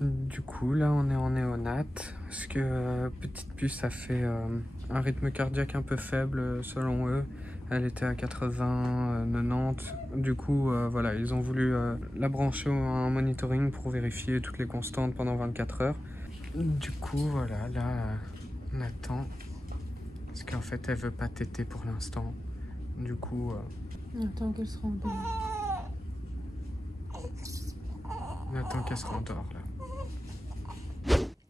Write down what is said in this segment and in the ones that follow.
Du coup, là, on est en néonat, parce que petite puce a fait un rythme cardiaque un peu faible, selon eux. Elle était à 80, 90. Du coup, voilà, ils ont voulu la brancher à un monitoring pour vérifier toutes les constantes pendant 24 heures. Du coup, voilà, là, on attend. Parce qu'en fait, elle veut pas téter pour l'instant. Du coup, On attend qu'elle se rendort. on attend qu'elle se rendort, là.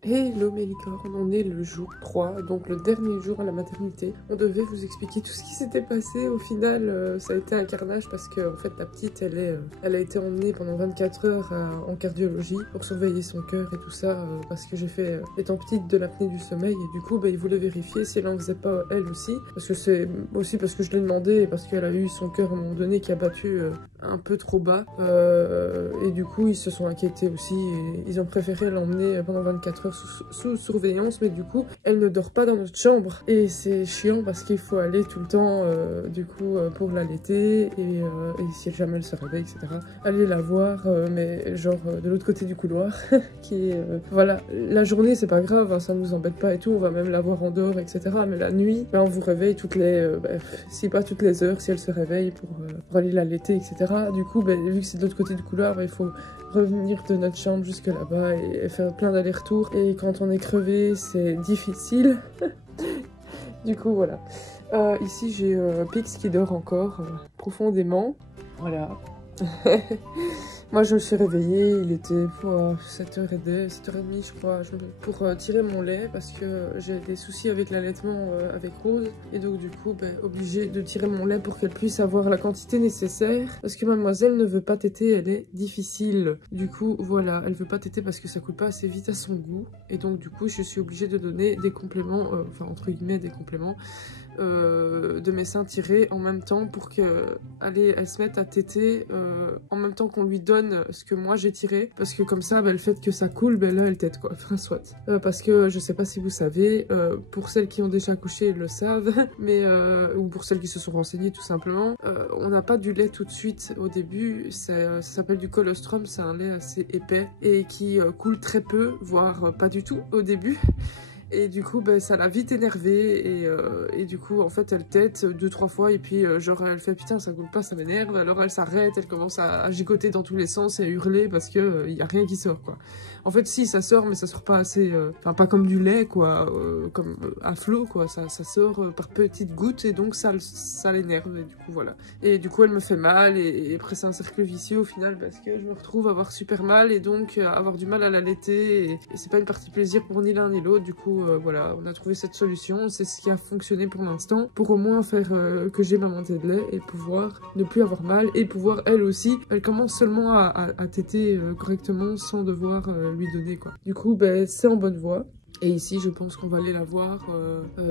Hello mes licornes, on est le jour 3, donc le dernier jour à la maternité. On devait vous expliquer tout ce qui s'était passé. Au final, ça a été un carnage parce que en fait la petite, elle a été emmenée pendant 24 heures en cardiologie pour surveiller son cœur et tout ça parce que j'ai fait, étant petite, de l'apnée du sommeil et du coup, ils voulaient vérifier si elle en faisait pas elle aussi. Parce que c'est aussi parce que je l'ai demandé et parce qu'elle a eu son cœur à un moment donné qui a battu un peu trop bas. Et du coup, ils se sont inquiétés aussi et ils ont préféré l'emmener pendant 24 heures sous surveillance, mais du coup elle ne dort pas dans notre chambre et c'est chiant parce qu'il faut aller tout le temps pour l'allaiter et si jamais elle se réveille, etc., aller la voir, mais genre de l'autre côté du couloir qui est voilà, la journée c'est pas grave, hein, ça nous embête pas et tout, on va même la voir en dehors, etc., mais la nuit on vous réveille toutes les si pas toutes les heures, si elle se réveille pour aller l'allaiter, etc. Du coup vu que c'est de l'autre côté du couloir, il faut revenir de notre chambre jusque là-bas et faire plein d'allers-retours. Et quand on est crevé, c'est difficile. Du coup, voilà. Ici, j'ai Pix qui dort encore profondément. Voilà. Moi, je me suis réveillée, il était pour 7h30, 7h30 je crois, pour tirer mon lait parce que j'ai des soucis avec l'allaitement avec Rose. Et donc du coup, obligée de tirer mon lait pour qu'elle puisse avoir la quantité nécessaire. Parce que mademoiselle ne veut pas téter, elle est difficile. Du coup, voilà, elle veut pas téter parce que ça coule pas assez vite à son goût. Et donc du coup, je suis obligée de donner des compléments, enfin entre guillemets des compléments, de mes seins tirés en même temps pour qu'elle se mette à téter en même temps qu'on lui donne ce que moi j'ai tiré, parce que comme ça le fait que ça coule, là elle tète quoi, enfin soit. Parce que je sais pas si vous savez, pour celles qui ont déjà accouché elles le savent, mais ou pour celles qui se sont renseignées tout simplement, on n'a pas du lait tout de suite au début, ça s'appelle du colostrum, c'est un lait assez épais et qui coule très peu, voire pas du tout au début. Et du coup, ça l'a vite énervée et du coup, en fait, elle tète 2-3 fois et puis genre elle fait putain ça coule pas, ça m'énerve. Alors elle s'arrête, elle commence à gigoter dans tous les sens et à hurler parce que y a rien qui sort quoi. En fait, si ça sort, mais ça sort pas assez, enfin pas comme du lait quoi, comme à flot quoi. Ça sort par petites gouttes et donc ça l'énerve et du coup voilà. Et du coup, elle me fait mal et après c'est un cercle vicieux au final parce que je me retrouve à avoir super mal et donc avoir du mal à l'allaiter et c'est pas une partie plaisir pour ni l'un ni l'autre. Du coup voilà, on a trouvé cette solution, c'est ce qui a fonctionné pour l'instant, pour au moins faire que j'ai ma montée de lait et pouvoir ne plus avoir mal et pouvoir elle aussi, elle commence seulement à téter correctement sans devoir lui donner quoi. Du coup c'est en bonne voie. Et ici, je pense qu'on va aller la voir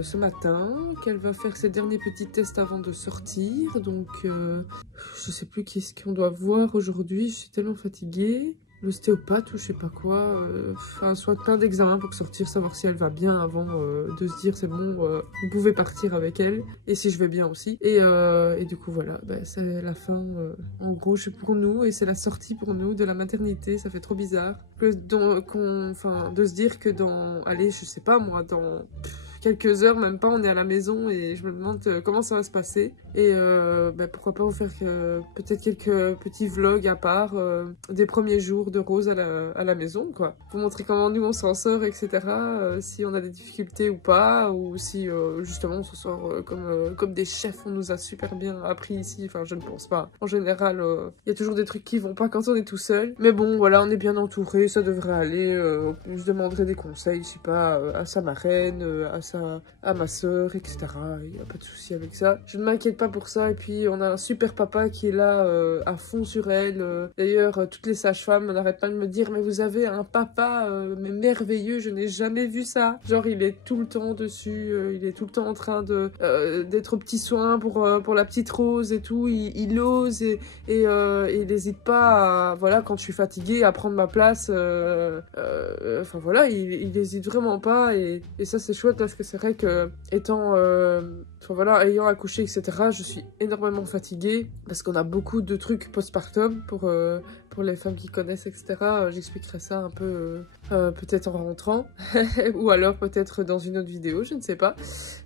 ce matin, qu'elle va faire ses derniers petits tests avant de sortir. Donc, je sais plus qu'est-ce qu'on doit voir aujourd'hui, je suis tellement fatiguée. L'ostéopathe ou je sais pas quoi, enfin soit plein d'examens pour sortir, savoir si elle va bien avant de se dire c'est bon, vous pouvez partir avec elle, et si je vais bien aussi. Et du coup voilà, c'est la fin en gros pour nous, et c'est la sortie pour nous de la maternité, ça fait trop bizarre. De se dire que dans, allez je sais pas moi, dans quelques heures, même pas, on est à la maison et je me demande comment ça va se passer. Et pourquoi pas vous faire peut-être quelques petits vlogs à part des premiers jours de Rose à la maison, quoi. Pour montrer comment nous on s'en sort, etc. Si on a des difficultés ou pas, ou si justement on s'en sort comme des chefs, on nous a super bien appris ici. Enfin, je ne pense pas. En général, il y a toujours des trucs qui vont pas quand on est tout seul. Mais bon, voilà, on est bien entouré, ça devrait aller. Je demanderai des conseils, je sais pas, à sa marraine, à ma soeur, etc. Il n'y a pas de souci avec ça. Je ne m'inquiète pas pour ça. Et puis, on a un super papa qui est là à fond sur elle. D'ailleurs, toutes les sages-femmes n'arrêtent pas de me dire « Mais vous avez un papa mais merveilleux, je n'ai jamais vu ça. » Genre, il est tout le temps dessus. Il est tout le temps en train d'être aux petits soins pour la petite Rose et tout. Il ose et il n'hésite pas à, voilà, quand je suis fatiguée, à prendre ma place. Enfin, voilà, il n'hésite vraiment pas. Et ça, c'est chouette parce que c'est vrai que étant, voilà, ayant accouché, etc., je suis énormément fatiguée parce qu'on a beaucoup de trucs postpartum pour les femmes qui connaissent, etc. J'expliquerai ça un peu peut-être en rentrant ou alors peut-être dans une autre vidéo, je ne sais pas.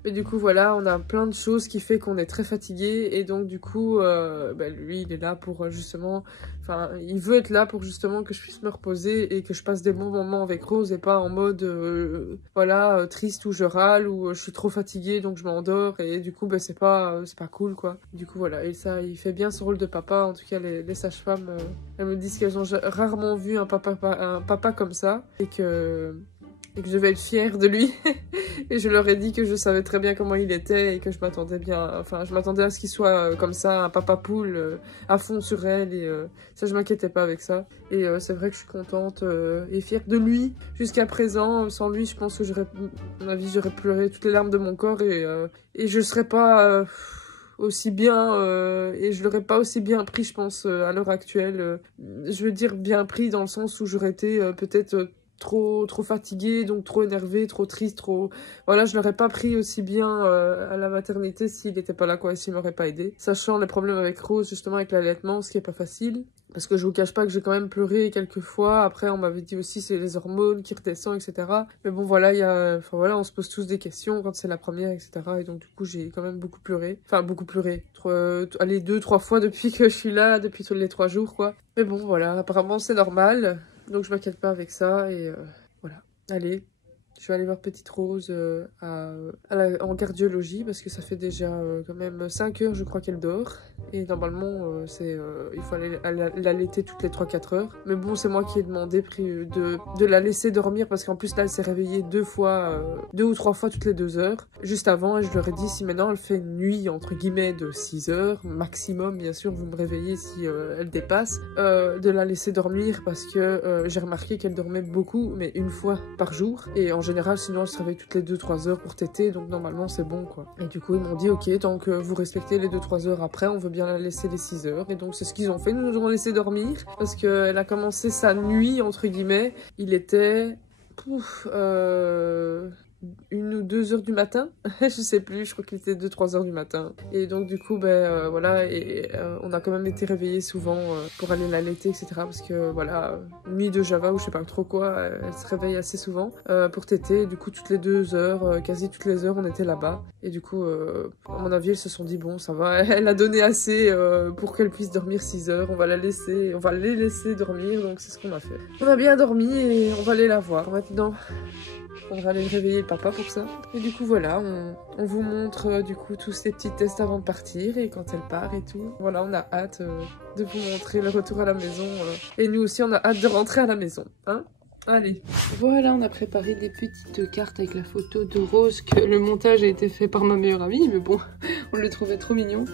Mais du coup, voilà, on a plein de choses qui fait qu'on est très fatigué et donc du coup, lui, il est là pour justement... Enfin, il veut être là pour justement que je puisse me reposer et que je passe des bons moments avec Rose et pas en mode, voilà, triste ou je râle ou je suis trop fatiguée donc je m'endors et du coup, c'est pas cool, quoi. Du coup, voilà, et ça, il fait bien son rôle de papa. En tout cas, les sages-femmes, elles me disent qu'elles ont rarement vu un papa comme ça et que je vais être fière de lui. Et je leur ai dit que je savais très bien comment il était et que je m'attendais je m'attendais à ce qu'il soit comme ça, un papa poule à fond sur elle et ça, je m'inquiétais pas avec ça. Et c'est vrai que je suis contente et fière de lui jusqu'à présent. Sans lui, je pense que à mon avis, j'aurais pleuré toutes les larmes de mon corps et je serais pas aussi bien et je l'aurais pas aussi bien pris, je pense, à l'heure actuelle. Je veux dire bien pris dans le sens où j'aurais été peut-être trop fatiguée, donc trop énervée, trop triste, trop... Voilà, je l'aurais pas pris aussi bien à la maternité s'il n'était pas là, quoi, et s'il m'aurait pas aidé. Sachant les problèmes avec Rose, justement, avec l'allaitement, ce qui est pas facile. Parce que je vous cache pas que j'ai quand même pleuré quelques fois. Après, on m'avait dit aussi c'est les hormones qui redescendent, etc. Mais bon, voilà, voilà, on se pose tous des questions quand c'est la première, etc. Et donc, du coup, j'ai quand même beaucoup pleuré. Enfin, beaucoup pleuré. Allez, 2-3 fois depuis que je suis là, depuis tous les 3 jours, quoi. Mais bon, voilà, apparemment, c'est normal. Donc je m'inquiète pas avec ça et voilà. Allez, je vais aller voir Petite Rose en cardiologie parce que ça fait déjà quand même 5 heures je crois qu'elle dort. Et normalement il faut aller l'allaiter toutes les 3-4 heures. Mais bon, c'est moi qui ai demandé de la laisser dormir parce qu'en plus là elle s'est réveillée 2 ou 3 fois toutes les 2 heures. Juste avant, et je leur ai dit si maintenant elle fait une nuit entre guillemets de 6 heures maximum, bien sûr vous me réveillez si elle dépasse, de la laisser dormir parce que j'ai remarqué qu'elle dormait beaucoup mais une fois par jour. Et en général, sinon, elle se réveille toutes les 2-3 heures pour téter, donc normalement, c'est bon, quoi. Et du coup, ils m'ont dit, ok, tant que vous respectez les 2-3 heures après, on veut bien la laisser les 6 heures. Et donc, c'est ce qu'ils ont fait, nous ont laissé dormir, parce qu'elle a commencé sa nuit, entre guillemets. Il était... 1 ou 2 heures du matin, je sais plus, je crois qu'il était 2-3 heures du matin. Et donc du coup, voilà, et on a quand même été réveillés souvent pour aller l'allaiter, etc. Parce que voilà, nuit de Java ou je sais pas trop quoi, elle se réveille assez souvent pour téter. Du coup, toutes les 2 heures, quasi toutes les heures, on était là-bas. Et du coup, à mon avis, elles se sont dit, bon, ça va, elle a donné assez pour qu'elle puisse dormir 6 heures. On va les laisser dormir, donc c'est ce qu'on a fait. On a bien dormi et on va aller la voir maintenant. On va aller réveiller le papa pour ça. Et du coup, voilà, on vous montre du coup tous ces petits tests avant de partir et quand elle part et tout. Voilà, on a hâte de vous montrer le retour à la maison. Et nous aussi, on a hâte de rentrer à la maison. Hein? Allez. Voilà, on a préparé des petites cartes avec la photo de Rose, que le montage a été fait par ma meilleure amie, mais bon, on le trouvait trop mignon.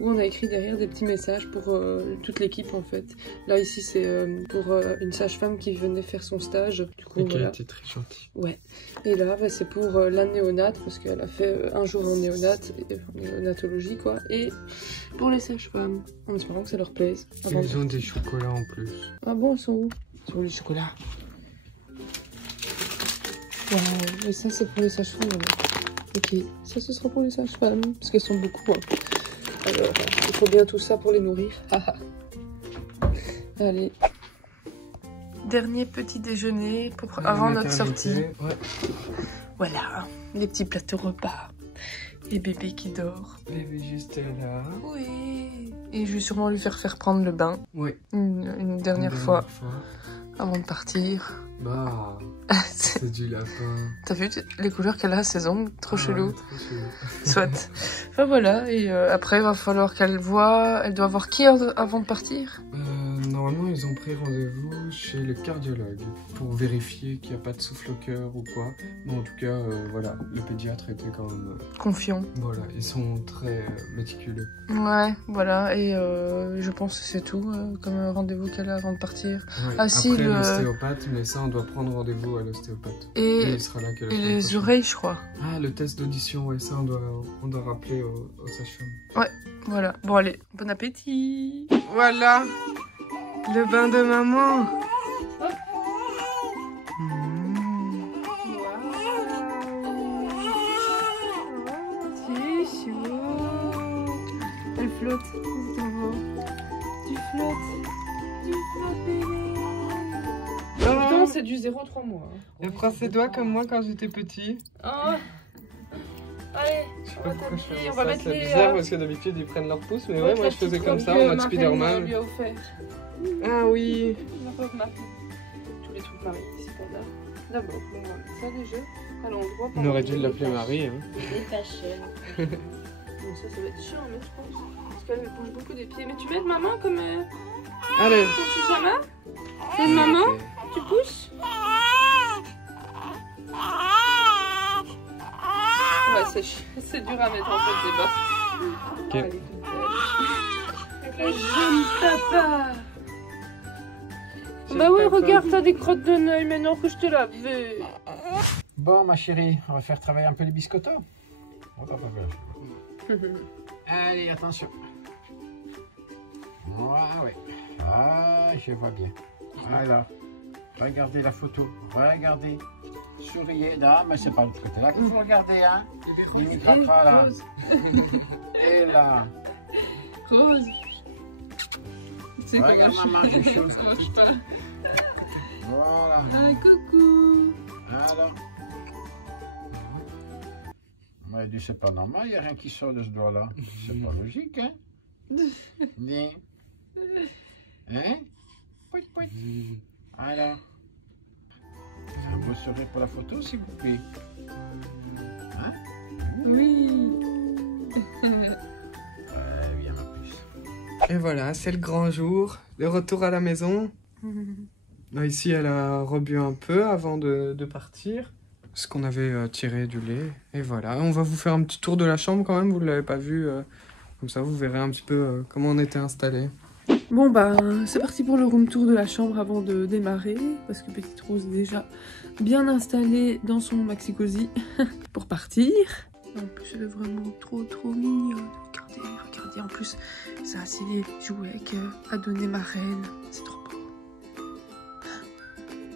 Où on a écrit derrière des petits messages pour toute l'équipe en fait. Là ici c'est pour une sage-femme qui venait faire son stage. Du coup, et qui voilà. a été très gentille. Ouais. Et là c'est pour la néonate parce qu'elle a fait un jour en néonatologie quoi. Et pour les sages-femmes, en espérant que ça leur plaise. Ils ont des chocolats en plus. Ah bon, ils sont où? Ils sont où les chocolats? Wow. Et ça c'est pour les sages-femmes. Ok, ça ce sera pour les sages-femmes parce qu'elles sont beaucoup. Hein. Alors, il faut bien tout ça pour les nourrir. Allez. Dernier petit déjeuner avant notre sortie. Ouais. Voilà, les petits plateaux repas. Et bébé qui dort. Bébé juste là. Oui. Et je vais sûrement lui faire prendre le bain. Oui. Une dernière fois. Avant de partir. Bah, c'est du lapin. T'as vu les couleurs qu'elle a, ses ongles? Trop chelou. Trop chelou. Soit. Enfin voilà, et après il va falloir qu'elle voit... Elle doit voir qui avant de partir? Normalement, ils ont pris rendez-vous chez le cardiologue pour vérifier qu'il n'y a pas de souffle au cœur ou quoi. Mais en tout cas, voilà, le pédiatre était quand même... confiant. Voilà, ils sont très méticuleux. Ouais, voilà, et je pense que c'est tout comme rendez-vous qu'elle a avant de partir. Ouais. Ah, si, après l'ostéopathe, mais ça, on doit prendre rendez-vous à l'ostéopathe. Et il sera là que la et semaine les prochaine. oreilles, je crois. Ah, le test d'audition, ouais, ça, on doit rappeler au sage-femme. Ouais, voilà. Bon, allez, bon appétit. Voilà, le bain de maman. C'est trop beau. Tu flottes, bébé. Pourtant, c'est du 0,3 mois. Elle prend ses doigts comme moi quand j'étais petit. Oh. Allez, Je sais pas pourquoi je faisais on va ça, mettre c'est les... bizarre parce que d'habitude ils prennent leur pouce, mais ouais, moi je faisais comme ça en mode Spider-Man. lui a offert. Ah oui. La robe Marie. Tous les trucs Marie, c'est pas là. D'abord, on va mettre ça déjà à l'endroit. On aurait dû l'appeler Marie. Hein. Des fashion. Bon, ça va être chiant, mais je pense. Parce qu'elle bouge beaucoup des pieds. Mais tu mets de maman comme. Allez. Ton pyjama. Tu mets de maman. Tu pousses. Ouais, c'est dur à mettre en fait des bas. Ok. Avec le jeune papa. Bah ouais, regarde, t'as des crottes de nez maintenant que je te l'ai vu. Bon, ma chérie, on va faire travailler un peu les biscottos. Allez, attention. Ouais. Ah, je vois bien. Voilà. Regardez la photo. Regardez. Souriez. Non, mais c'est pas de l'autre côté là qu'il faut regarder, hein. Mimi Papa, là. Et là. Rose. Regarde maman, j'ai chaud. Ça marche pas. Voilà. Ah, coucou. Alors. On dit c'est pas normal, il n'y a rien qui sort de ce doigt-là. C'est pas logique, hein? Dis. Hein? Pouit, pouit. Alors. Un beau sourire pour la photo, s'il vous plaît. Hein? Oui. Bien ma puce. Et voilà, c'est le grand jour. Le retour à la maison. Là, ici, elle a rebu un peu avant de partir. Ce qu'on avait tiré du lait. Et voilà, on va vous faire un petit tour de la chambre quand même. Vous ne l'avez pas vu. Comme ça, vous verrez un petit peu comment on était installés. Bon bah c'est parti pour le room tour de la chambre avant de démarrer parce que Petite Rose est déjà bien installée dans son maxi cosy pour partir. En plus elle est vraiment trop mignonne. Regardez en plus ça c'est les jouets qu'a donné ma reine. C'est trop beau.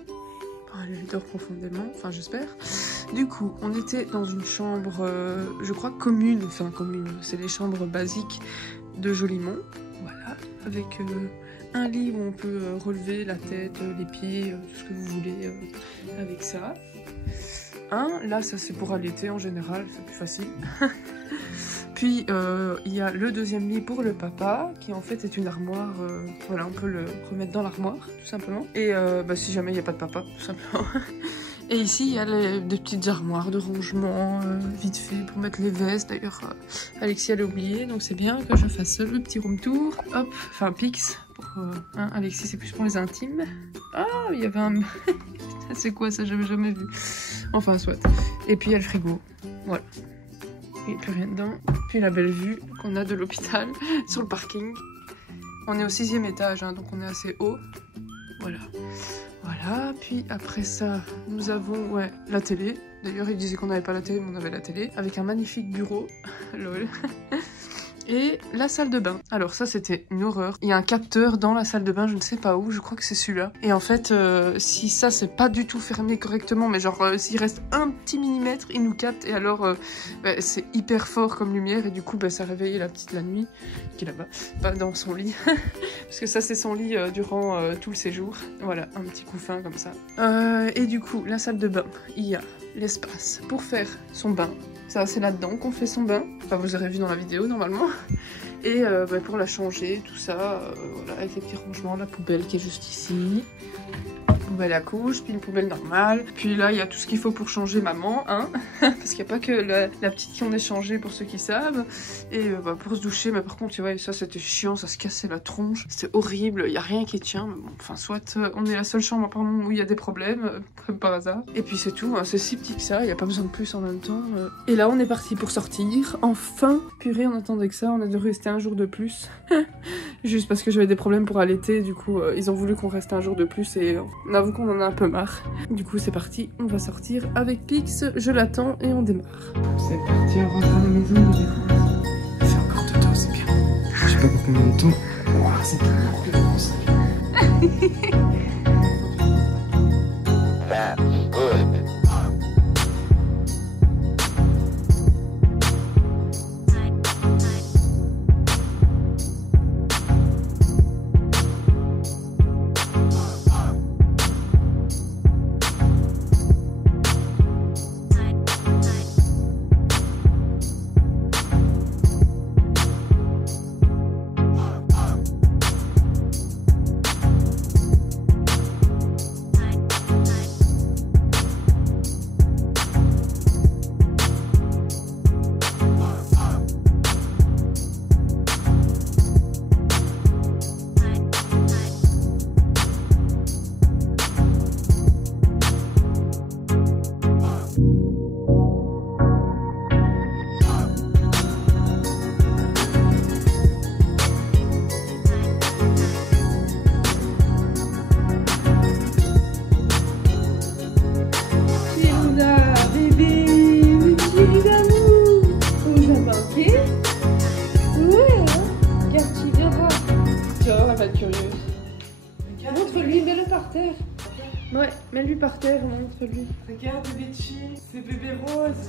Bon, elle dort profondément, enfin j'espère. Du coup on était dans une chambre je crois commune, c'est les chambres basiques de Jolimont. Voilà, avec un lit où on peut relever la tête, les pieds, tout ce que vous voulez avec ça. Là ça c'est pour allaiter en général, c'est plus facile. Puis il y a le deuxième lit pour le papa, qui en fait est une armoire, voilà on peut le remettre dans l'armoire tout simplement. Et si jamais il n'y a pas de papa tout simplement. Et ici, il y a des petites armoires de rangement, vite fait, pour mettre les vestes. D'ailleurs, Alexis, elle a oublié, donc c'est bien que je fasse le petit room tour. Hop, enfin, Pix. Alexis, c'est plus pour les intimes. Ah, il y avait un... c'est quoi ça? J'avais jamais vu. Enfin, soit. Et puis, il y a le frigo. Voilà. Il n'y a plus rien dedans. Puis la belle vue qu'on a de l'hôpital sur le parking. On est au 6e étage, hein, donc on est assez haut. Voilà. Voilà, puis après ça, nous avons la télé. D'ailleurs, il disait qu'on n'avait pas la télé, mais on avait la télé. Avec un magnifique bureau. Lol. Et la salle de bain. Alors ça, c'était une horreur. Il y a un capteur dans la salle de bain, je ne sais pas où, je crois que c'est celui-là. Et en fait, si ça, c'est pas du tout fermé correctement, mais genre, s'il reste un petit millimètre, il nous capte. Et alors, c'est hyper fort comme lumière. Et du coup, ça réveillait la petite la nuit, qui est là-bas, pas dans son lit. Parce que ça, c'est son lit durant tout le séjour. Voilà, un petit couffin comme ça. Et du coup, la salle de bain, il y a l'espace pour faire son bain. Ça, c'est là-dedans qu'on fait son bain. Enfin, vous aurez vu dans la vidéo, normalement. Et pour la changer, tout ça, voilà, avec les petits rangements, la poubelle qui est juste ici. Poubelle à couche, puis une poubelle normale. Puis là, il y a tout ce qu'il faut pour changer maman, hein. Parce qu'il n'y a pas que la petite qui en est changée, pour ceux qui savent. Et pour se doucher, mais par contre, tu vois, ça c'était chiant, ça se cassait la tronche. C'était horrible, il n'y a rien qui tient. Mais bon, enfin, soit on est la seule chambre apparemment où il y a des problèmes, comme par hasard. Et puis c'est tout, hein, c'est si petit que ça, il n'y a pas besoin de plus en même temps. Et là, on est parti pour sortir. Enfin, purée, on attendait que ça, on a dû rester un jour de plus. Juste parce que j'avais des problèmes pour allaiter, du coup, ils ont voulu qu'on reste un jour de plus et on avoue qu'on en a un peu marre. Du coup, c'est parti, on va sortir avec Pix, je l'attends et on démarre. C'est parti, on rentre à la maison de Véronique. Il fait encore de temps, c'est bien. Je sais pas pour combien de temps. Wow, c'est plus lourd que le Mets-lui par terre, montre-lui. Regarde bébé Chi, c'est bébé Rose.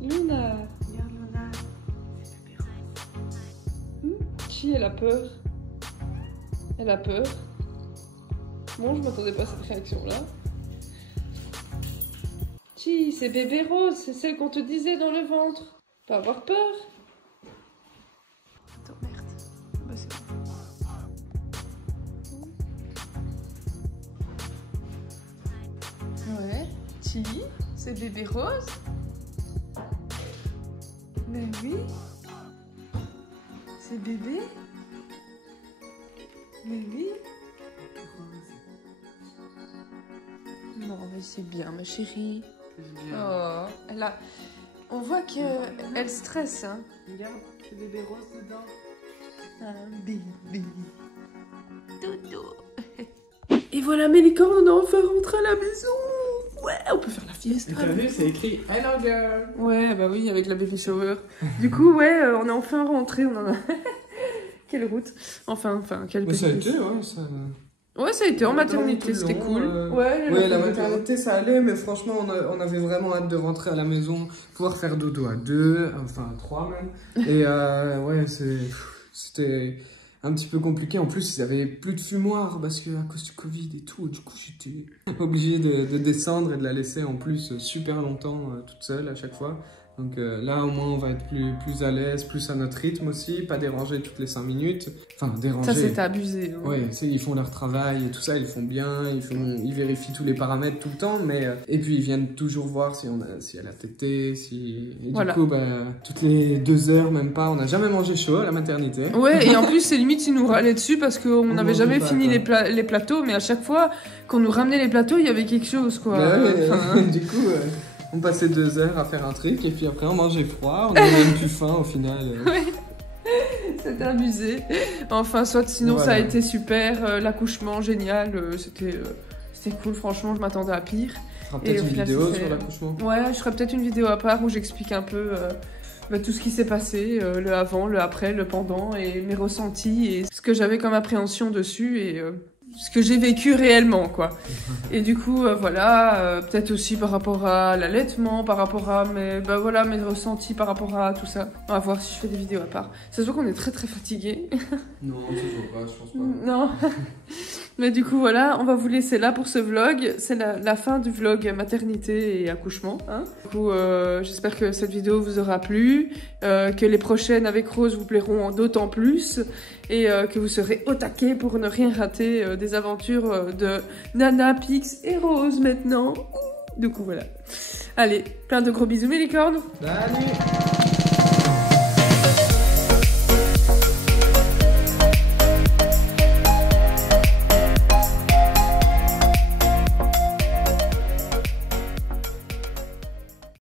Luna. Regarde Luna, c'est bébé Rose. Chi, elle a peur. Elle a peur. Bon, je m'attendais pas à cette réaction-là. Chi, c'est bébé Rose, c'est celle qu'on te disait dans le ventre. Pas avoir peur. Attends, merde. Bah, c'est bon. Ouais. Chi, c'est bébé Rose. Mais oui. C'est bébé. Mais oui. Non, mais c'est bien, ma chérie. Oh, elle a... On voit qu'elle stresse, hein. Regarde, c'est bébé Rose dedans. Un bébé. Dodo. Et voilà, mes licornes, on est enfin rentré à la maison. Ouais, on peut faire la fiesta. T'as vu, c'est écrit Hello girl. Ouais, bah oui, avec la baby shower. Du coup, ouais, on est enfin rentré. On en a... Quelle route. Enfin, quelle Mais ça a péripétie. été, ouais, ça... Ouais, ça a été en maternité, c'était cool. Ouais, la maternité ça allait, mais franchement on avait vraiment hâte de rentrer à la maison, pouvoir faire dodo à 2, enfin à 3 même. Et ouais, c'était un petit peu compliqué. En plus ils avaient plus de fumoir parce que à cause du Covid et tout, du coup j'étais obligé de descendre et de la laisser en plus super longtemps toute seule à chaque fois. Donc là, au moins, on va être plus à l'aise, plus à notre rythme aussi, pas déranger toutes les 5 minutes. Enfin, déranger... Ça, c'était abusé. Hein. Ouais, ils font leur travail et tout ça, ils font bien, ils vérifient tous les paramètres tout le temps, mais... et puis, ils viennent toujours voir si elle a tété, si... Et voilà. Du coup, bah, toutes les 2 heures, même pas, on n'a jamais mangé chaud à la maternité. Ouais, et en plus, c'est limite, ils nous râlaient dessus parce qu'on n'avait jamais fini les plateaux, mais à chaque fois qu'on nous ramenait les plateaux, il y avait quelque chose, quoi. Ouais, du coup... On passait 2 heures à faire un truc et puis après on mangeait froid, on avait même plus faim au final. Oui, c'était abusé. Enfin, soit sinon voilà. Ça a été super, l'accouchement génial, c'était cool, franchement, je m'attendais à pire. Tu feras peut-être une vidéo sur l'accouchement. Ouais, je ferai peut-être une vidéo à part où j'explique un peu tout ce qui s'est passé, le avant, le après, le pendant et mes ressentis et ce que j'avais comme appréhension dessus et... ce que j'ai vécu réellement, quoi. Et du coup, voilà, peut-être aussi par rapport à l'allaitement, par rapport à mes ressentis par rapport à tout ça. On va voir si je fais des vidéos à part. Ça se voit qu'on est très très fatigués. Non, toujours pas, je pense pas. Non. Mais du coup, voilà, on va vous laisser là pour ce vlog. C'est la fin du vlog maternité et accouchement. Hein. Du coup, j'espère que cette vidéo vous aura plu, que les prochaines avec Rose vous plairont d'autant plus et que vous serez au taquet pour ne rien rater des aventures de Nana, Pix et Rose maintenant. Du coup, voilà. Allez, plein de gros bisous mes licornes. Salut.